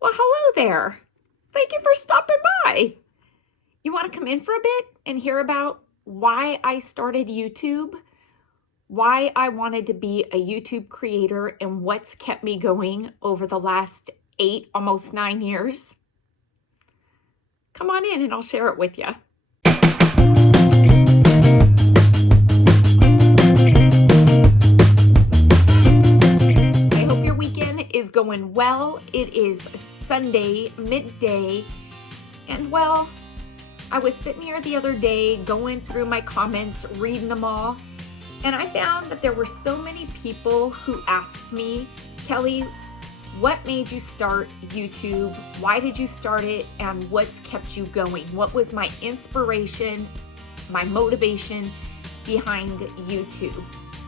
Well, hello there. Thank you for stopping by. You want to come in for a bit and hear about why I started YouTube, why I wanted to be a YouTube creator, and what's kept me going over the last 8, almost 9 years? Come on in and I'll share it with you. I hope your weekend is going well. It is Sunday, midday, and well, I was sitting here the other day going through my comments, reading them all, and I found that there were so many people who asked me, Kelly, what made you start YouTube? Why did you start it? And what's kept you going? What was my inspiration, my motivation behind YouTube?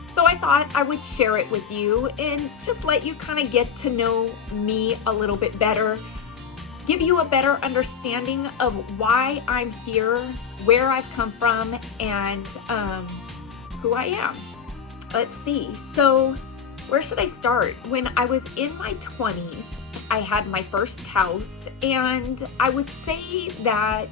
So I thought I would share it with you and just let you kind of get to know me a little bit better, give you a better understanding of why I'm here, where I've come from, and who I am. Let's see. So where should I start? When I was in my 20s, I had my first house, and I would say that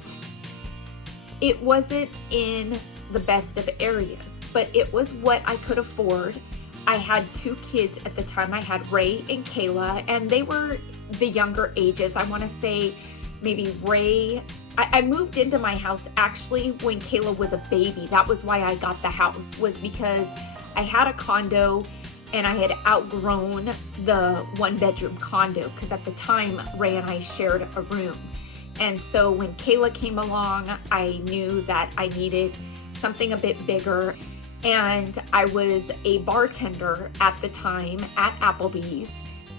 it wasn't in the best of areas, but it was what I could afford. I had 2 kids at the time. I had Ray and Kayla, and they were the younger ages. I want to say maybe Ray, I moved into my house actually when Kayla was a baby. That was why I got the house, was because I had a condo and I had outgrown the 1-bedroom condo, because at the time Ray and I shared a room. And so when Kayla came along, I knew that I needed something a bit bigger. And I was a bartender at the time at Applebee's.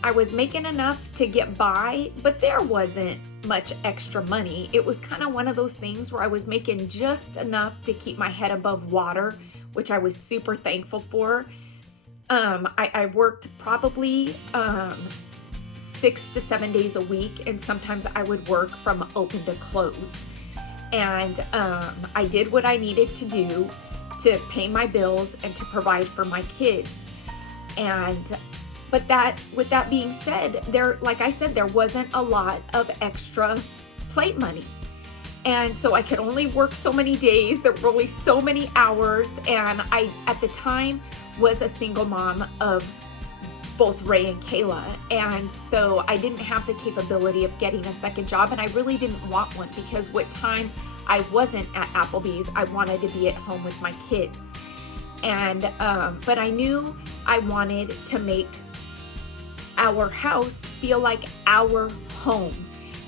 I was making enough to get by, but there wasn't much extra money. It was kind of one of those things where I was making just enough to keep my head above water, which I was super thankful for. I worked probably 6 to 7 days a week, and sometimes I would work from open to close. And I did what I needed to do to pay my bills and to provide for my kids. But with that being said, like I said, there wasn't a lot of extra plate money. And so I could only work so many days. There were only so many hours. And I, at the time, was a single mom of both Ray and Kayla. And so I didn't have the capability of getting a second job. And I really didn't want one, because what time I wasn't at Applebee's, I wanted to be at home with my kids. And but I knew I wanted to make our house feel like our home.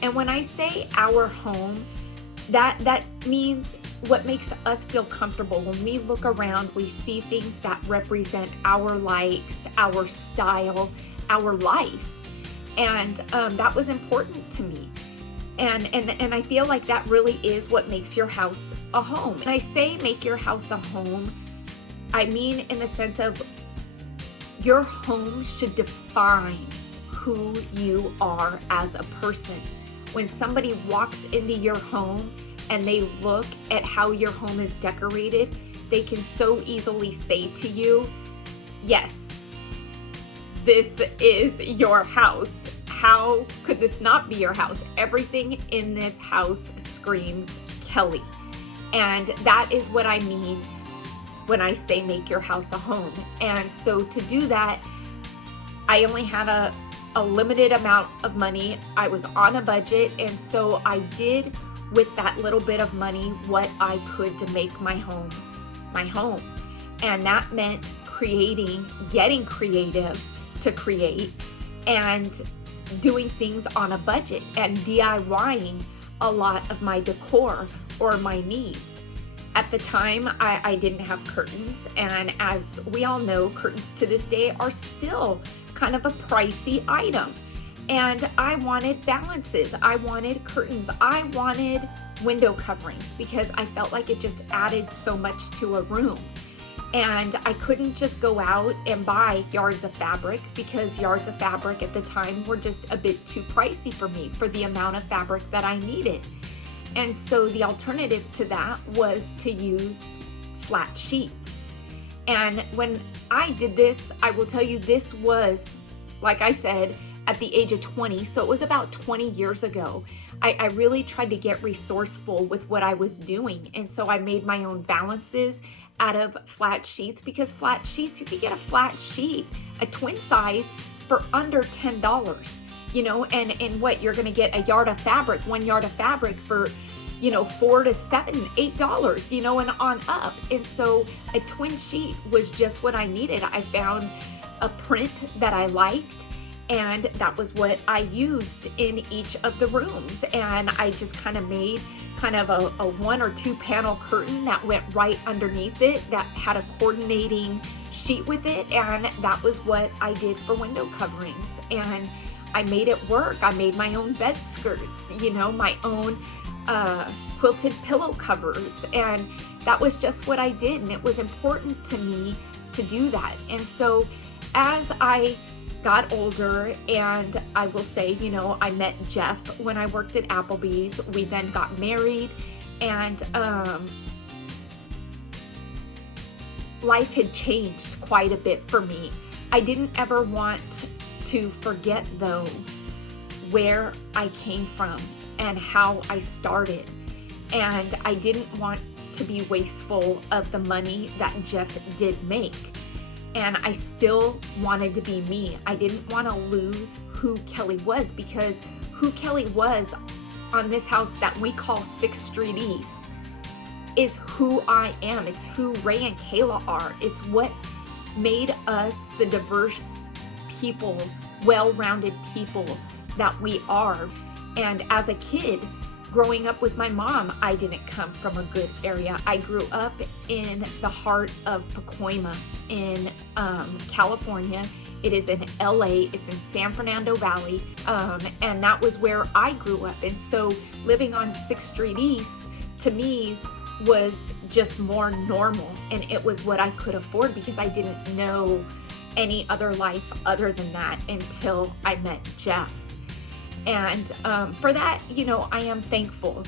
And when I say our home, that means what makes us feel comfortable. When we look around, we see things that represent our likes, our style, our life. And that was important to me. And I feel like that really is what makes your house a home. And I say make your house a home, I mean in the sense of your home should define who you are as a person. When somebody walks into your home and they look at how your home is decorated, they can so easily say to you, yes, this is your house. How could this not be your house? Everything in this house screams Kelly. And that is what I mean when I say make your house a home. And so to do that, I only had a limited amount of money. I was on a budget. And so I did with that little bit of money what I could to make my home my home. And that meant getting creative to create, and doing things on a budget, and DIYing a lot of my decor or my needs. At the time, I didn't have curtains, and as we all know, curtains to this day are still kind of a pricey item. And I wanted balances, I wanted curtains, I wanted window coverings, because I felt like it just added so much to a room. And I couldn't just go out and buy yards of fabric, because yards of fabric at the time were just a bit too pricey for me for the amount of fabric that I needed. And so the alternative to that was to use flat sheets. And when I did this, I will tell you, this was, like I said, at the age of 20, so it was about 20 years ago. I really tried to get resourceful with what I was doing, and so I made my own valances out of flat sheets, because flat sheets, you could get a flat sheet, a twin size, for under $10, you know, and what, you're gonna get a yard of fabric, 1 yard of fabric for, you know, $4 to $7, $8, you know, and on up. And so a twin sheet was just what I needed. I found a print that I liked, and that was what I used in each of the rooms. And I just kind of made kind of a 1 or 2 panel curtain that went right underneath it, that had a coordinating sheet with it, and that was what I did for window coverings. And I made it work. I made my own bed skirts, you know, my own quilted pillow covers, and that was just what I did, and it was important to me to do that. And so as I got older, and I will say, you know, I met Jeff when I worked at Applebee's. We then got married, and life had changed quite a bit for me. I didn't ever want to forget, though, where I came from and how I started. And I didn't want to be wasteful of the money that Jeff did make. And I still wanted to be me. I didn't want to lose who Kelly was, because who Kelly was on this house that we call 6th Street East is who I am. It's who Ray and Kayla are. It's what made us the diverse people, well-rounded people that we are. And as a kid, growing up with my mom, I didn't come from a good area. I grew up in the heart of Pacoima in California. It is in LA, it's in San Fernando Valley, and that was where I grew up. And so living on 6th Street East, to me, was just more normal, and it was what I could afford, because I didn't know any other life other than that until I met Jeff. And for that, you know, I am thankful,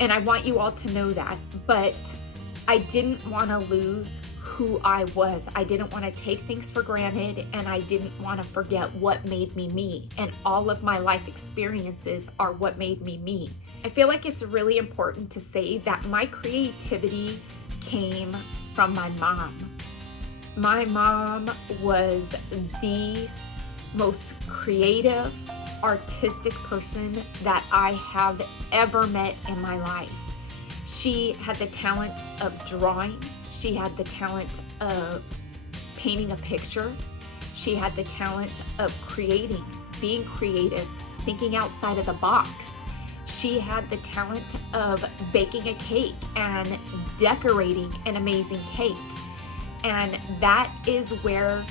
and I want you all to know that. But I didn't want to lose who I was. I didn't want to take things for granted, and I didn't want to forget what made me me. And all of my life experiences are what made me me. I feel like it's really important to say that my creativity came from my mom. My mom was the most creative, artistic person that I have ever met in my life. She had the talent of drawing. She had the talent of painting a picture. She had the talent of creating, being creative, thinking outside of the box. She had the talent of baking a cake and decorating an amazing cake. And that is where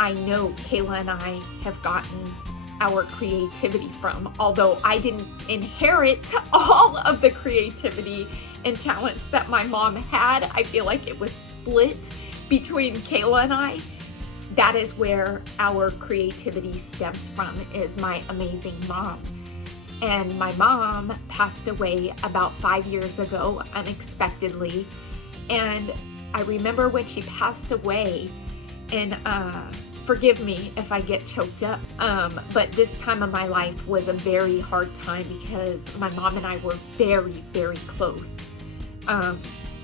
I know Kayla and I have gotten our creativity from. Although I didn't inherit all of the creativity and talents that my mom had, I feel like it was split between Kayla and I. That is where our creativity stems from, is my amazing mom. And my mom passed away about 5 years ago, unexpectedly. And I remember when she passed away, and forgive me if I get choked up, but this time of my life was a very hard time, because my mom and I were very, very close.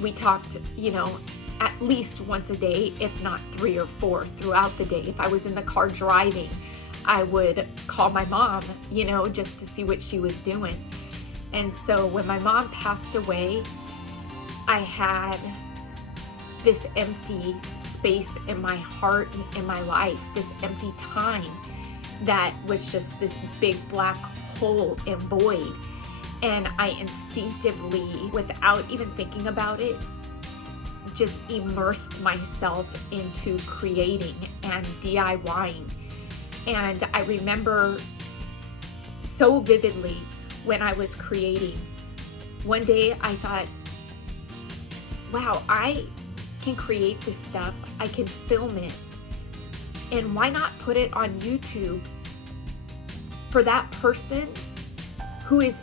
We talked, you know, at least once a day, if not 3 or 4 throughout the day. If I was in the car driving, I would call my mom, you know, just to see what she was doing. And so when my mom passed away, I had this empty space in my heart and in my life, this empty time that was just this big black hole and void. And I instinctively, without even thinking about it, just immersed myself into creating and DIYing. And I remember so vividly when I was creating, one day I thought, wow, I can create this stuff, I can film it, and why not put it on YouTube for that person who is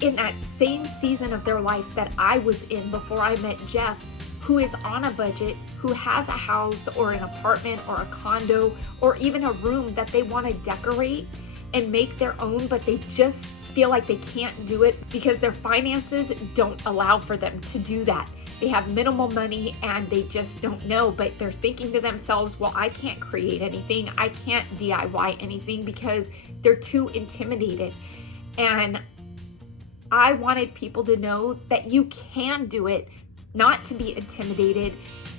in that same season of their life that I was in before I met Jeff, who is on a budget, who has a house or an apartment or a condo or even a room that they want to decorate and make their own, but they just feel like they can't do it because their finances don't allow for them to do that. They have minimal money and they just don't know, but they're thinking to themselves, well, I can't create anything. I can't DIY anything because they're too intimidated. And I wanted people to know that you can do it, not to be intimidated,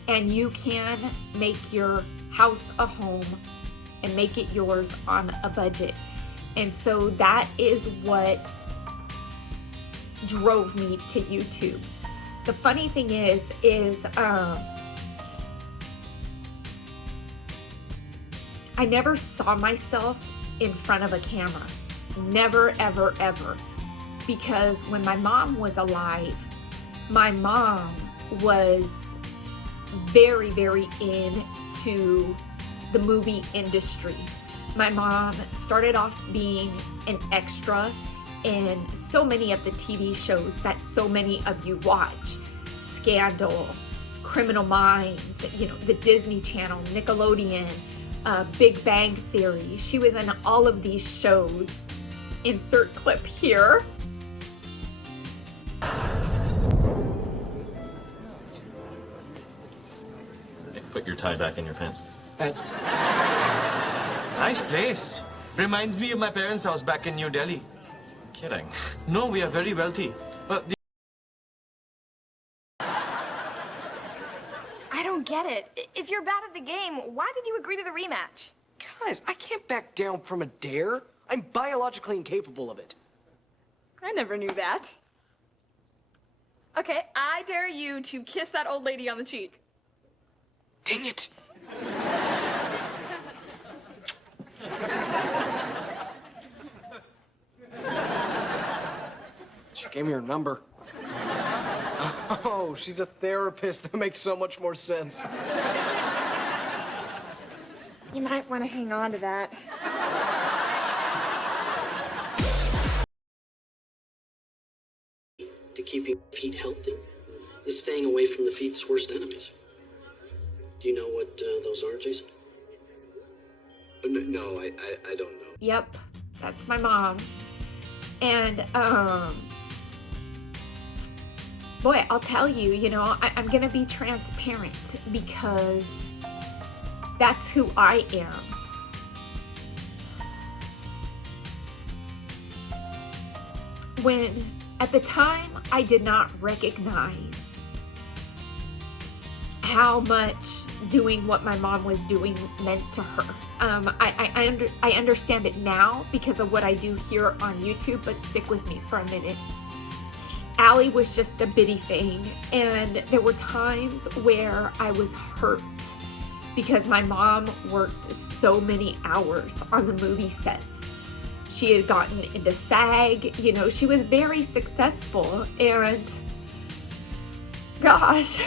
and you can make your house a home and make it yours on a budget. And so that is what drove me to YouTube. The funny thing is I never saw myself in front of a camera. Never, ever, ever. Because when my mom was alive, my mom was very, very into the movie industry. My mom started off being an extra in so many of the TV shows that so many of you watch. Scandal, Criminal Minds, you know, the Disney Channel, Nickelodeon, Big Bang Theory. She was in all of these shows. Insert clip here. Put your tie back in your pants. Thanks. Nice place. Reminds me of my parents' house back in New Delhi. Kidding. No, we are very wealthy. I don't get it. If you're bad at the game, why did you agree to the rematch? Guys, I can't back down from a dare. I'm biologically incapable of it. I never knew that. Okay, I dare you to kiss that old lady on the cheek. Dang it. She gave me her number. Oh, she's a therapist. That makes so much more sense. You might want to hang on to that. To keeping feet healthy is staying away from the feet's worst enemies. Do you know what those are, Jason? No, I don't know. Yep, that's my mom. And boy, I'll tell you, you know, I'm gonna be transparent because that's who I am. When at the time I did not recognize how much doing what my mom was doing meant to her. I understand it now because of what I do here on YouTube, but stick with me for a minute. Allie was just a bitty thing, and there were times where I was hurt because my mom worked so many hours on the movie sets. She had gotten into SAG, you know, she was very successful, and gosh,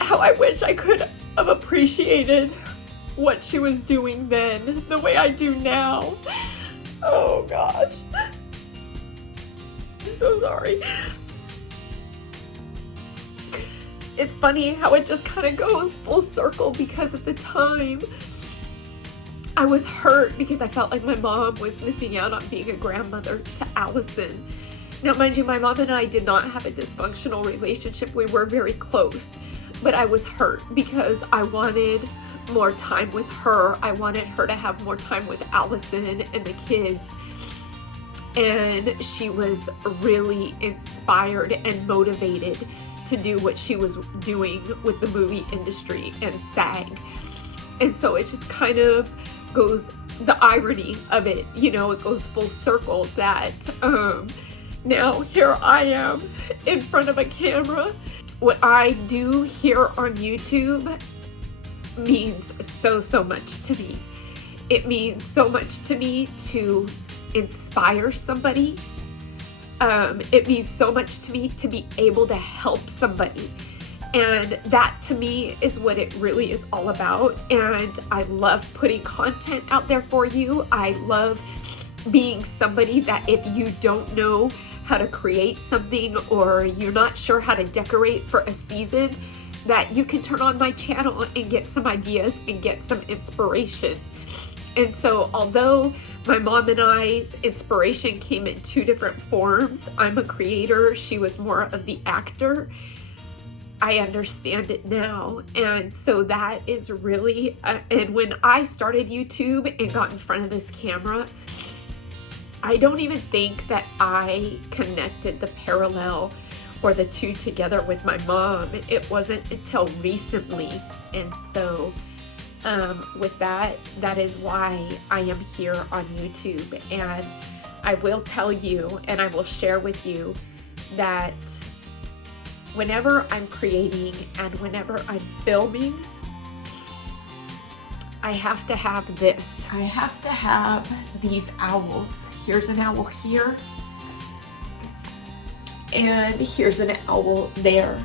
how I wish I could have appreciated what she was doing then the way I do now. Oh gosh. I'm so sorry. It's funny how it just kind of goes full circle because at the time I was hurt because I felt like my mom was missing out on being a grandmother to Allison. Now mind you, my mom and I did not have a dysfunctional relationship. We were very close. But I was hurt because I wanted more time with her. I wanted her to have more time with Allison and the kids. And she was really inspired and motivated to do what she was doing with the movie industry and SAG. And so it just kind of goes, the irony of it, you know, it goes full circle that now here I am in front of a camera. What I do here on YouTube means so much to me. It means so much to me to inspire somebody. It means so much to me to be able to help somebody. And that to me is what it really is all about. And I love putting content out there for you. I love being somebody that if you don't know how to create something, or you're not sure how to decorate for a season, that you can turn on my channel and get some ideas and get some inspiration. And so although my mom and I's inspiration came in two different forms, I'm a creator, she was more of the actor, I understand it now. And so that is really, and when I started YouTube and got in front of this camera, I don't even think that I connected the parallel or the two together with my mom. It wasn't until recently. And so with that is why I am here on YouTube. And I will tell you, and I will share with you, that whenever I'm creating and whenever I'm filming, I have to have this. I have to have these owls. Here's an owl here, and here's an owl there.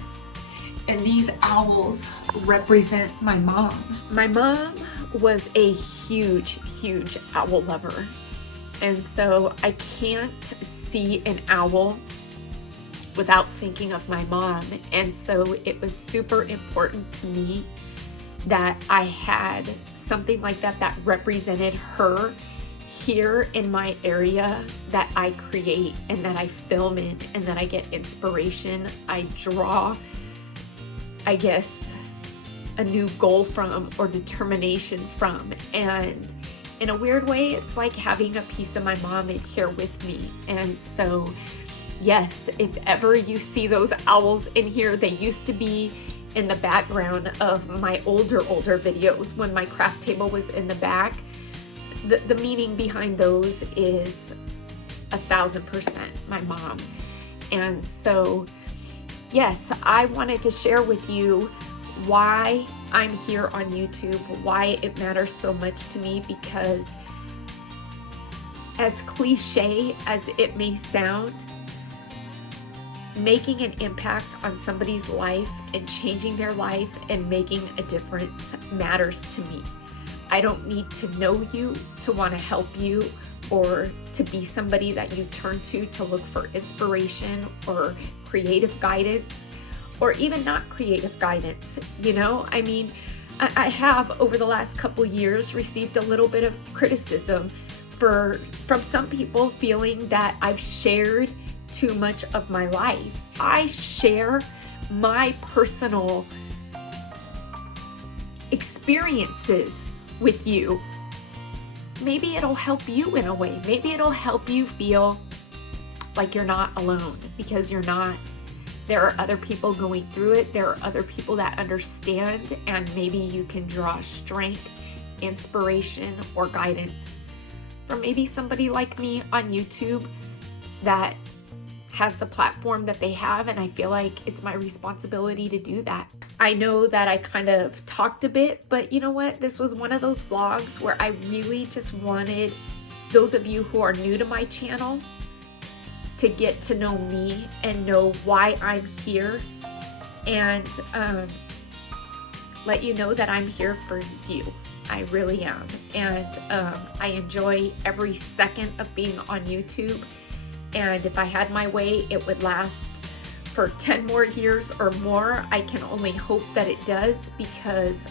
And these owls represent my mom. My mom was a huge, huge owl lover. And so I can't see an owl without thinking of my mom. And so it was super important to me that I had something like that that represented her here in my area, that I create and that I film in and that I get inspiration, I draw, I guess, a new goal from or determination from. And in a weird way, it's like having a piece of my mom in here with me. And so yes, if ever you see those owls in here, they used to be in the background of my older videos when my craft table was in the back. The meaning behind those is 1000% my mom. And so yes, I wanted to share with you why I'm here on YouTube, why it matters so much to me, because as cliche as it may sound, making an impact on somebody's life and changing their life and making a difference matters to me. I don't need to know you to want to help you or to be somebody that you turn to look for inspiration or creative guidance, or even not creative guidance. You know, I mean, I have over the last couple years received a little bit of criticism from some people feeling that I've shared too much of my life. I share my personal experiences with you. Maybe it'll help you in a way. Maybe it'll help you feel like you're not alone, because you're not. There are other people going through it. There are other people that understand, and maybe you can draw strength, inspiration, or guidance from maybe somebody like me on YouTube that has the platform that they have, and I feel like it's my responsibility to do that. I know that I kind of talked a bit, but you know what? This was one of those vlogs where I really just wanted those of you who are new to my channel to get to know me and know why I'm here, and let you know that I'm here for you. I really am. And I enjoy every second of being on YouTube. And if I had my way, it would last for 10 more years or more. I can only hope that it does, because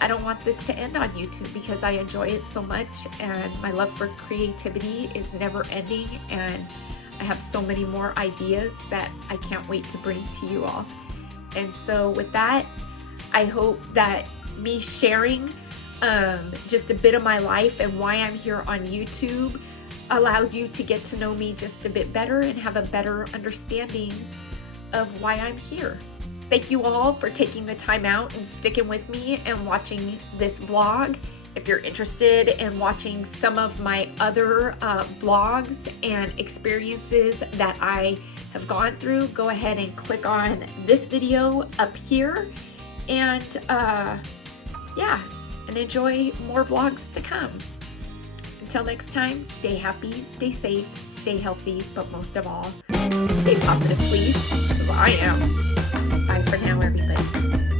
I don't want this to end on YouTube, because I enjoy it so much, and my love for creativity is never ending, and I have so many more ideas that I can't wait to bring to you all. And so with that, I hope that me sharing just a bit of my life and why I'm here on YouTube allows you to get to know me just a bit better and have a better understanding of why I'm here. Thank you all for taking the time out and sticking with me and watching this vlog. If you're interested in watching some of my other vlogs and experiences that I have gone through, go ahead and click on this video up here, and yeah, and enjoy more vlogs to come. Until next time, stay happy, stay safe, stay healthy, but most of all, stay positive, please, because I am. Bye for now, everybody.